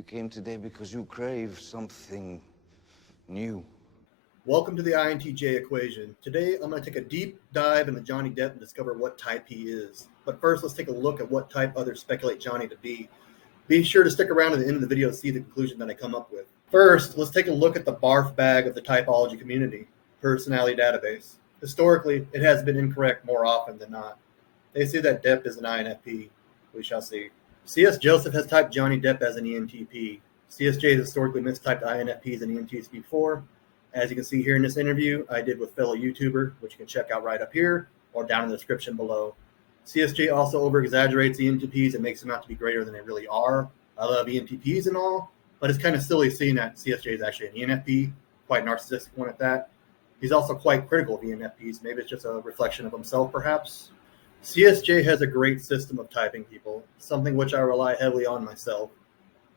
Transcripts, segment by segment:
You came today because you crave something new. Welcome to the INTJEquation. Today, I'm going to take a deep dive into Johhny Depp and discover what type he is. But first, let's take a look at what type others speculate Johhny to be. Be sure to stick around to the end of the video to see the conclusion that I come up with. First, let's take a look at the barf bag of the typology community, personality database. Historically, it has been incorrect more often than not. They say that Depp is an INFP. We shall see. C.S. Joseph has typed Johhny Depp as an ENTP. CSJ has historically mistyped INFPs and ENTPs before. As you can see here in this interview, I did with fellow YouTuber, which you can check out right up here or down in the description below. CSJ also over-exaggerates ENTPs and makes them out to be greater than they really are. I love ENTPs and all, but it's kind of silly seeing that CSJ is actually an ENFP, quite narcissistic one at that. He's also quite critical of ENFPs. Maybe it's just a reflection of himself, perhaps. CSJ has a great system of typing people, something which I rely heavily on myself.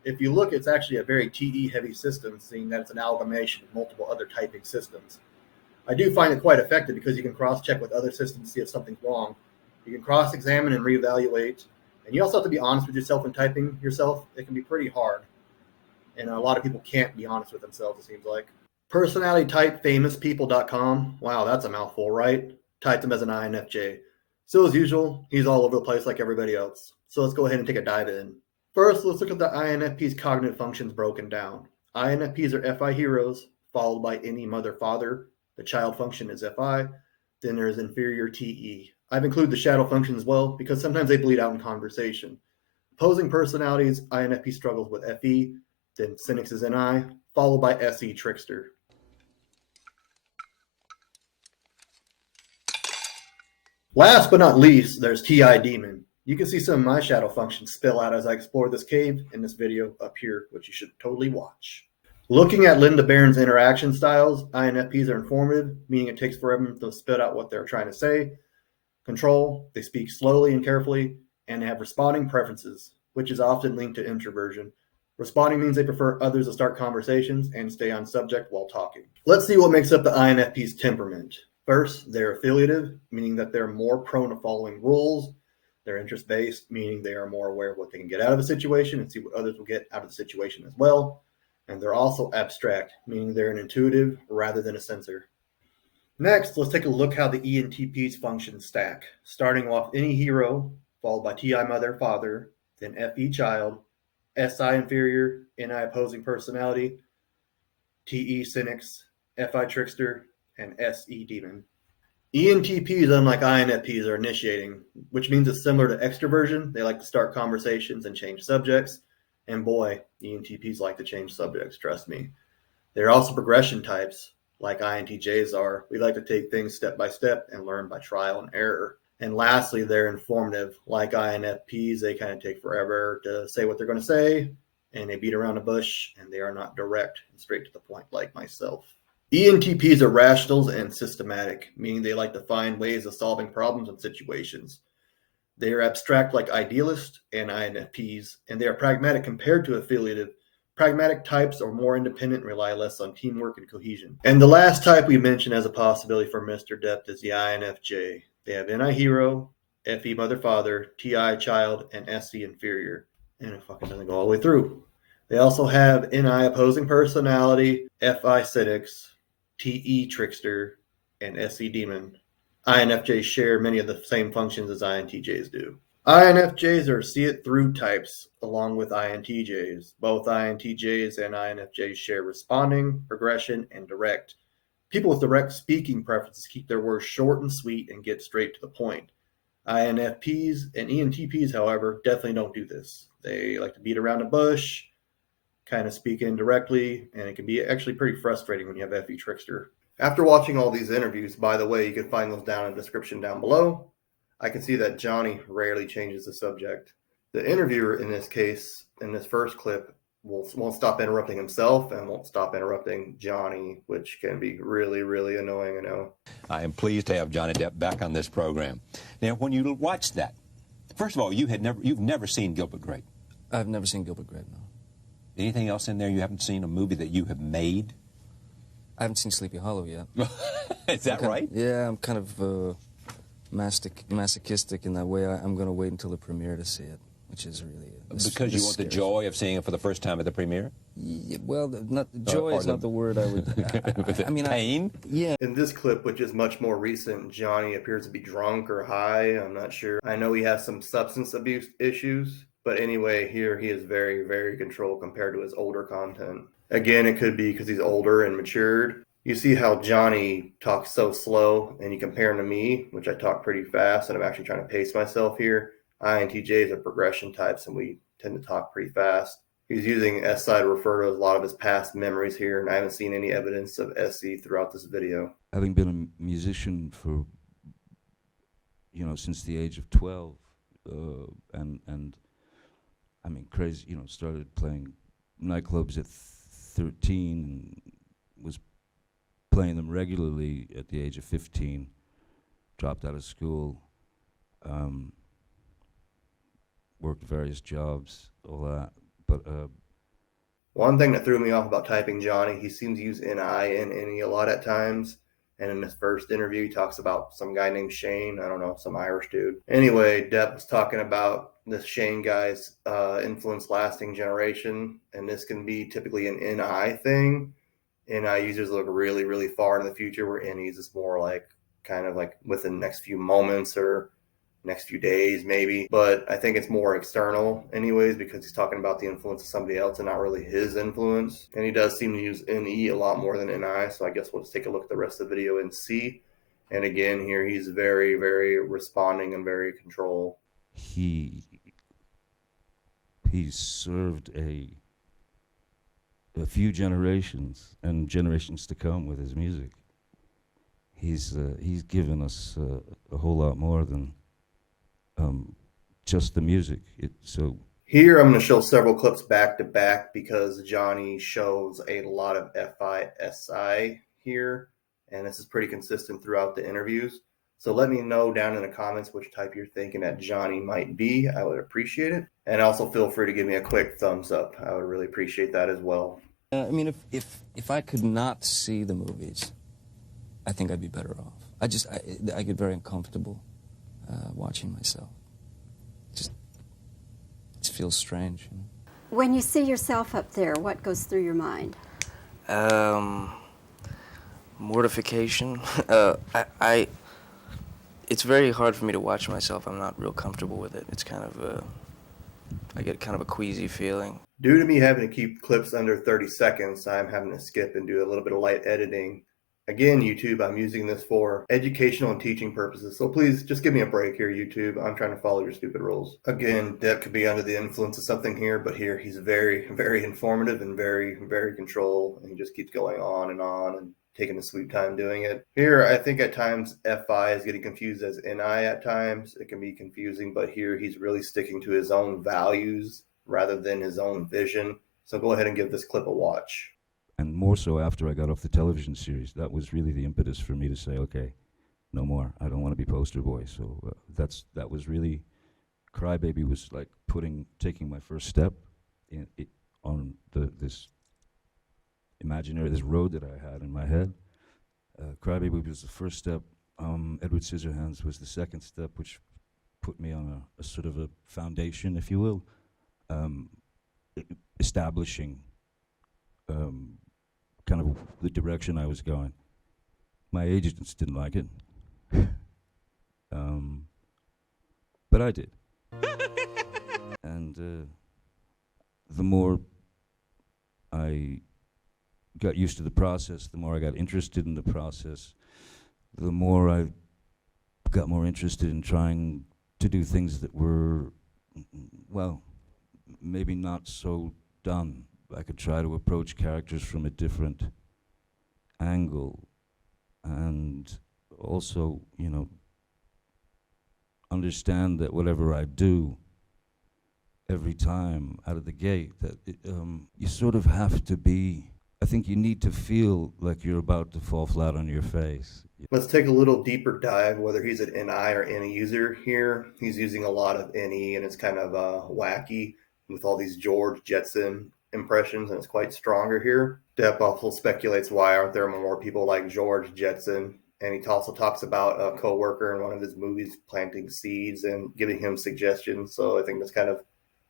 If you look, it's actually a very TE-heavy system, seeing that it's an amalgamation of multiple other typing systems. I do find it quite effective because you can cross-check with other systems to see if something's wrong. You can cross-examine and reevaluate, and you also have to be honest with yourself when typing yourself. It can be pretty hard, and a lot of people can't be honest with themselves, it seems like. Personality type famouspeople.com. Wow, that's a mouthful, right? Typed him as an INFJ. So as usual, he's all over the place like everybody else. So let's go ahead and take a dive in. First, let's look at the INFP's cognitive functions broken down. INFPs are FI heroes, followed by any mother-father. The child function is FI. Then there's inferior TE. I've included the shadow function as well because sometimes they bleed out in conversation. Opposing personalities, INFP struggles with FE. Then cynics is NI, followed by SE trickster. Last but not least, there's TI demon. You can see some of my shadow functions spill out as I explore this cave in this video up here, which you should totally watch. Looking at Linda Barron's interaction styles, INFPs are informative, meaning it takes forever to spit out what they're trying to say. Control, they speak slowly and carefully, and they have responding preferences, which is often linked to introversion. Responding means they prefer others to start conversations and stay on subject while talking. Let's see what makes up the INFP's temperament. First, they're affiliative, meaning that they're more prone to following rules. They're interest-based, meaning they are more aware of what they can get out of a situation and see what others will get out of the situation as well. And they're also abstract, meaning they're an intuitive rather than a sensor. Next, let's take a look how the ENTP's functions stack. Starting off any hero, followed by TI mother, father, then FE child, SI inferior, NI opposing personality, TE cynics, FI trickster, and SE demon. ENTPs, unlike INFPs, are initiating, which means it's similar to extroversion. They like to start conversations and change subjects. And boy, ENTPs like to change subjects, trust me. They're also progression types, like INTJs are. We like to take things step by step and learn by trial and error. And lastly, they're informative. Like INFPs, they kind of take forever to say what they're going to say, and they beat around the bush, and they are not direct and straight to the point like myself. ENTPs are rational and systematic, meaning they like to find ways of solving problems and situations. They are abstract like idealists and INFPs, and they are pragmatic compared to affiliative. Pragmatic types are more independent and rely less on teamwork and cohesion. And the last type we mentioned as a possibility for Mr. Depp is the INFJ. They have NI hero, FE mother father, TI child, and SE inferior. And it fucking doesn't go all the way through. They also have NI opposing personality, FI cynics, TE trickster, and SE demon. INFJs share many of the same functions as INTJs do. INFJs are see-it-through types along with INTJs. Both INTJs and INFJs share responding, progression, and direct. People with direct speaking preferences keep their words short and sweet and get straight to the point. INFPs and ENTPs, however, definitely don't do this. They like to beat around the bush, kind of speak indirectly, and it can be actually pretty frustrating when you have FE trickster. After watching all these interviews, by the way, you can find those down in the description down below. I can see that Johhny rarely changes the subject. The interviewer in this case, in this first clip, won't stop interrupting himself and won't stop interrupting Johhny, which can be really, really annoying, I know. I am pleased to have Johhny Depp back on this program. Now, when you watch that, first of all, you've never seen Gilbert Grape. I've never seen Gilbert Grape, no. Anything else in there you haven't seen, a movie that you have made? I haven't seen Sleepy Hollow yet. Is that right? Yeah, I'm kind of masochistic in that way. I'm going to wait until the premiere to see it. which is really Because you want the joy of seeing it for the first time at the premiere? Yeah, well, not joy is not the word I would. I mean, pain. Yeah. In this clip, which is much more recent, Johhny appears to be drunk or high. I'm not sure. I know he has some substance abuse issues, but anyway, here he is very, very controlled compared to his older content. Again, it could be because he's older and matured. You see how Johhny talks so slow, and you compare him to me, which I talk pretty fast, and I'm actually trying to pace myself here. INTJs are progression types, and we tend to talk pretty fast. He's using SI to refer to a lot of his past memories here, and I haven't seen any evidence of SE throughout this video. Having been a musician for, since the age of 12, and I mean, crazy, started playing nightclubs at 13 and was playing them regularly at the age of 15, dropped out of school, worked various jobs, all that. But one thing that threw me off about typing Johhny, he seems to use NI and NE a lot at times. And in his first interview, he talks about some guy named Shane. I don't know, some Irish dude. Anyway, Depp was talking about this Shane guy's influence lasting generation. And this can be typically an NI thing. NI users look really, really far in the future, where NEs is more like kind of like within the next few moments or next few days maybe. But I think it's more external anyways, because he's talking about the influence of somebody else and not really his influence. And he does seem to use NE a lot more than NI, so I guess we'll just take a look at the rest of the video and see. And again, here he's very, very responding and very control. He served a few generations and generations to come with his music. He's given us a whole lot more than just the music. Here I'm going to show several clips back to back because Johhny shows a lot of FI, SI here, and this is pretty consistent throughout the interviews. So let me know down in the comments which type you're thinking that Johhny might be. I would appreciate it. And also feel free to give me a quick thumbs up. I would really appreciate that as well. I mean, if I could not see the movies, I think I'd be better off. I get very uncomfortable watching myself. It feels strange. When you see yourself up there, what goes through your mind? Mortification. It's very hard for me to watch myself. I'm not real comfortable with it. It's kind of I get kind of a queasy feeling. Due to me having to keep clips under 30 seconds, I'm having to skip and do a little bit of light editing. Again, YouTube, I'm using this for educational and teaching purposes, so please just give me a break here, YouTube. I'm trying to follow your stupid rules. Again, Depp could be under the influence of something here, but here he's very, very informative and very, very controlled, and he just keeps going on and taking his sweet time doing it. Here, I think at times FI is getting confused as NI at times. It can be confusing, but here he's really sticking to his own values rather than his own vision. So go ahead and give this clip a watch. And more so after I got off the television series. That was really the impetus for me to say, okay, no more. I don't want to be poster boy. So that was really, Crybaby was like taking my first step on this road that I had in my head. Crybaby was the first step. Edward Scissorhands was the second step, which put me on a sort of a foundation, if you will, establishing kind of the direction I was going. My agents didn't like it, but I did. And the more I got used to the process, the more I got interested in the process, the more I got more interested in trying to do things that were, well, maybe not so done. I could try to approach characters from a different angle and also, understand that whatever I do every time out of the gate, that you sort of have to be, I think you need to feel like you're about to fall flat on your face. Let's take a little deeper dive, whether he's an NI or NE user here. He's using a lot of NE, and it's kind of wacky with all these George Jetson impressions, and it's quite stronger here. Depp also speculates why aren't there more people like George Jetson, and he also talks about a co-worker in one of his movies planting seeds and giving him suggestions. So I think that's kind of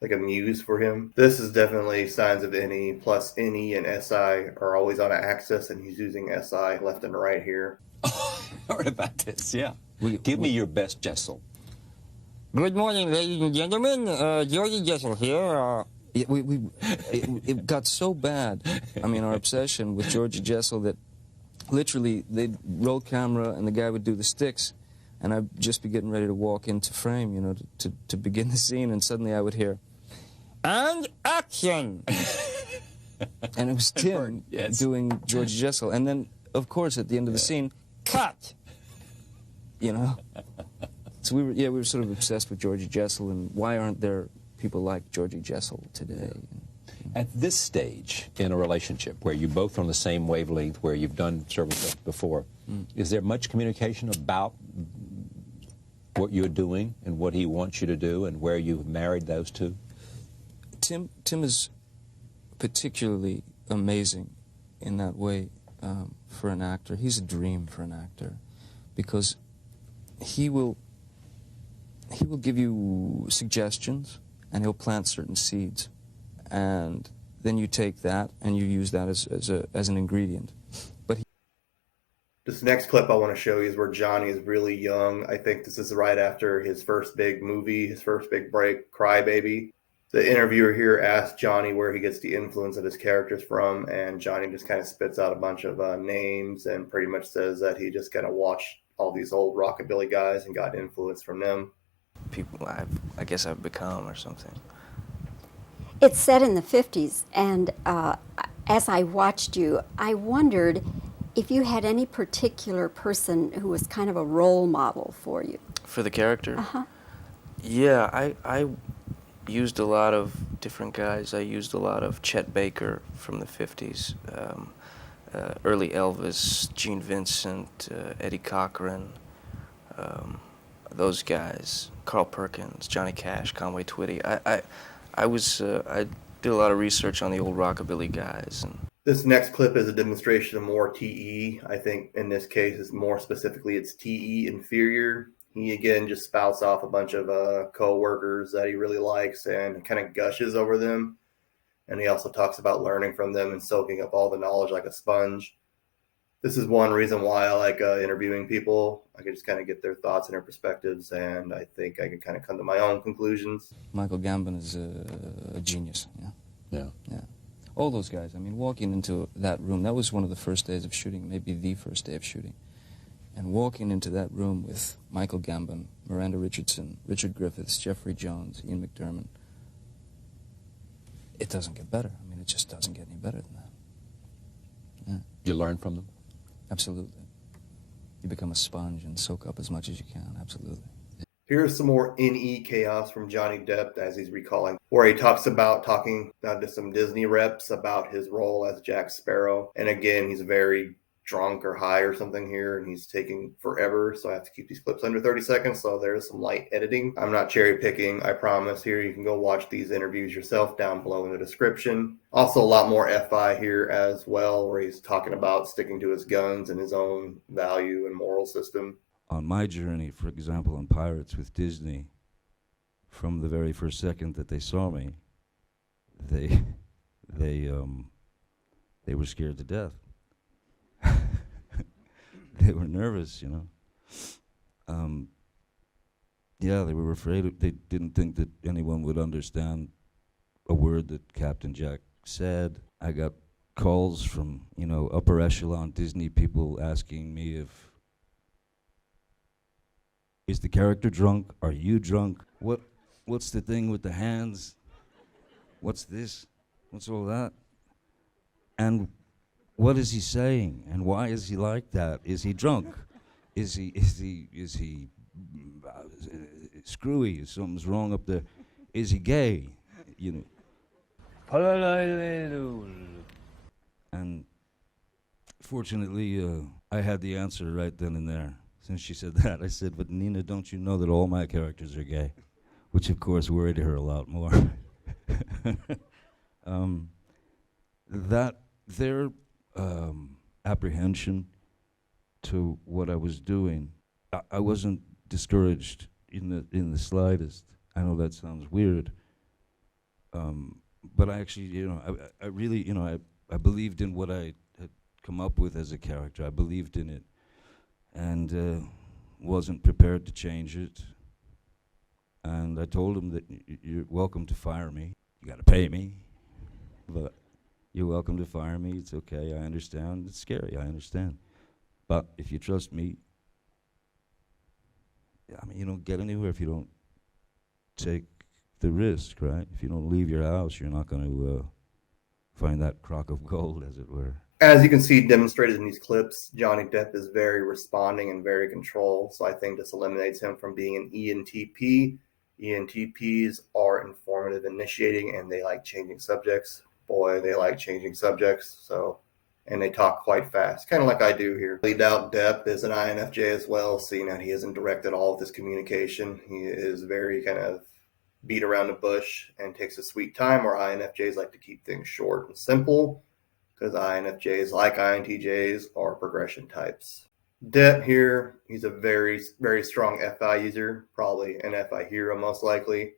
like a muse for him. This is definitely signs of NE, plus NE and SI are always on an axis, and he's using SI left and right here. I heard about this, yeah. Give me your best Jessel. Good morning, ladies and gentlemen. Johhny Depp here. It got so bad, I mean, our obsession with Johhny Depp, that literally they'd roll camera and the guy would do the sticks, and I'd just be getting ready to walk into frame, you know, to begin the scene, and suddenly I would hear, and action! And it was Tim doing Johhny Depp. And then, of course, at the end of the scene, cut! You know? So we were sort of obsessed with Johhny Depp, and why aren't there people like Johhny Depp today? At this stage in a relationship where you're both on the same wavelength, where you've done several things before, is there much communication about what you're doing and what he wants you to do and where you've married those two? Tim is particularly amazing in that way for an actor. He's a dream for an actor because he will give you suggestions and he'll plant certain seeds, and then you take that and you use that as an ingredient. But this next clip I want to show you is where Johhny is really young. I think this is right after his first big movie, his first big break, Cry Baby. The interviewer here asked Johhny where he gets the influence of his characters from, and Johhny just kind of spits out a bunch of names and pretty much says that he just kind of watched all these old rockabilly guys and got influence from them. people I guess I've become or something. It's set in the 50s, and as I watched you, I wondered if you had any particular person who was kind of a role model for you. For the character? Uh-huh. Yeah, I used a lot of different guys. I used a lot of Chet Baker from the 50s, early Elvis, Gene Vincent, Eddie Cochran, those guys, Carl Perkins, Johnny Cash, Conway Twitty. I did a lot of research on the old rockabilly guys. And this next clip is a demonstration of more TE. I think in this case, it's more specifically, it's TE inferior. He again just spouts off a bunch of co-workers that he really likes and kind of gushes over them. And he also talks about learning from them and soaking up all the knowledge like a sponge. This is one reason why I like interviewing people. I can just kind of get their thoughts and their perspectives, and I think I can kind of come to my own conclusions. Michael Gambon is a genius. Yeah. All those guys. I mean, walking into that room, that was one of the first days of shooting, maybe the first day of shooting. And walking into that room with Michael Gambon, Miranda Richardson, Richard Griffiths, Jeffrey Jones, Ian McDermott, it doesn't get better. I mean, it just doesn't get any better than that. Yeah. You learn from them? Absolutely. You become a sponge and soak up as much as you can, absolutely. Here's some more NE chaos from Johhny Depp as he's recalling, where he talks about talking to some Disney reps about his role as Jack Sparrow. And again, he's very drunk or high or something here, and he's taking forever, so I have to keep these clips under 30 seconds, so there's some light editing. I'm not cherry picking, I promise. Here you can go watch these interviews yourself down below in the description. Also a lot more FI here as well, where he's talking about sticking to his guns and his own value and moral system. On my journey, for example, on Pirates with Disney, from the very first second that they saw me, they were scared to death. They were nervous, you know. Yeah, they were afraid. They didn't think that anyone would understand a word that Captain Jack said. I got calls from, you know, upper echelon Disney people asking me if, is the character drunk? Are you drunk? What's the thing with the hands? What's this? What's all that? And what is he saying? And why is he like that? Is he drunk? Is he screwy? Something's wrong up there. Is he gay? You know. And fortunately, I had the answer right then and there. Since she said that, I said, but Nina, don't you know that all my characters are gay? Which, of course, worried her a lot more. That their apprehension to what I was doing, I wasn't discouraged in the slightest. I know that sounds weird, But I actually, I really, I believed in what I had come up with as a character. I believed in it, and wasn't prepared to change it. And I told him that you're welcome to fire me. You got to pay me, but you're welcome to fire me. It's okay. I understand. It's scary. I understand. But if you trust me, I mean, you don't get anywhere if you don't take the risk, right? If you don't leave your house, you're not going to find that crock of gold, as it were. As you can see demonstrated in these clips, Johhny Depp is very responding and very controlled. So I think this eliminates him from being an ENTP. ENTPs are informative, initiating, and they like changing subjects. Boy, they like changing subjects. So, and they talk quite fast, kind of like I do here. Lead out Depp is an INFJ as well, seeing that he isn't directed all of his communication. He is very kind of beat around the bush and takes a sweet time, where INFJs like to keep things short and simple, because INFJs, like INTJs, are progression types. Depp here, he's a very, very strong FI user, probably an FI hero most likely,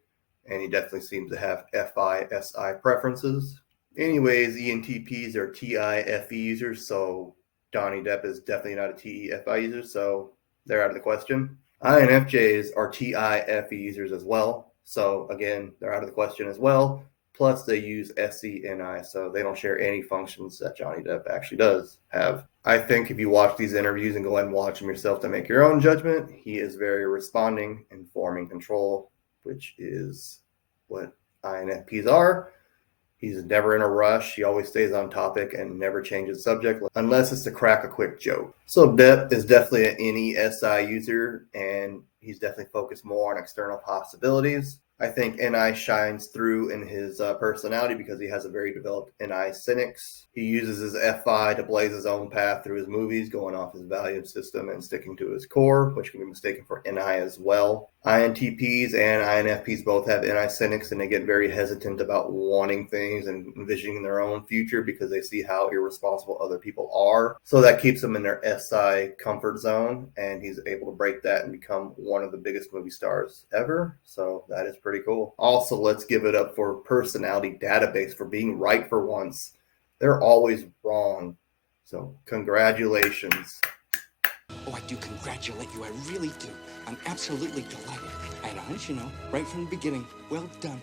and he definitely seems to have FI, SI preferences. Anyways, ENTPs are TIFE users, so Johhny Depp is definitely not a TEFI user, so they're out of the question. INFJs are TIFE users as well, so again, they're out of the question as well. Plus, they use SCNI, so they don't share any functions that Johhny Depp actually does have. I think if you watch these interviews and go ahead and watch them yourself to make your own judgment, he is very responding, informing, control, which is what INFPs are. He's never in a rush. He always stays on topic and never changes subject unless it's to crack a quick joke. So Depp is definitely an NESI user, and he's definitely focused more on external possibilities. I think NI shines through in his personality because he has a very developed NI cynics. He uses his FI to blaze his own path through his movies, going off his value system and sticking to his core, which can be mistaken for NI as well. INTPs and INFPs both have NI cynics, and they get very hesitant about wanting things and envisioning their own future because they see how irresponsible other people are. So that keeps them in their SI comfort zone, and he's able to break that and become one of the biggest movie stars ever. So that is pretty cool. Also, let's give it up for Personality Database for being right for once. They're always wrong. So congratulations. Oh, I do congratulate you. I really do. I'm absolutely delighted. I had a hunch, right from the beginning. Well done.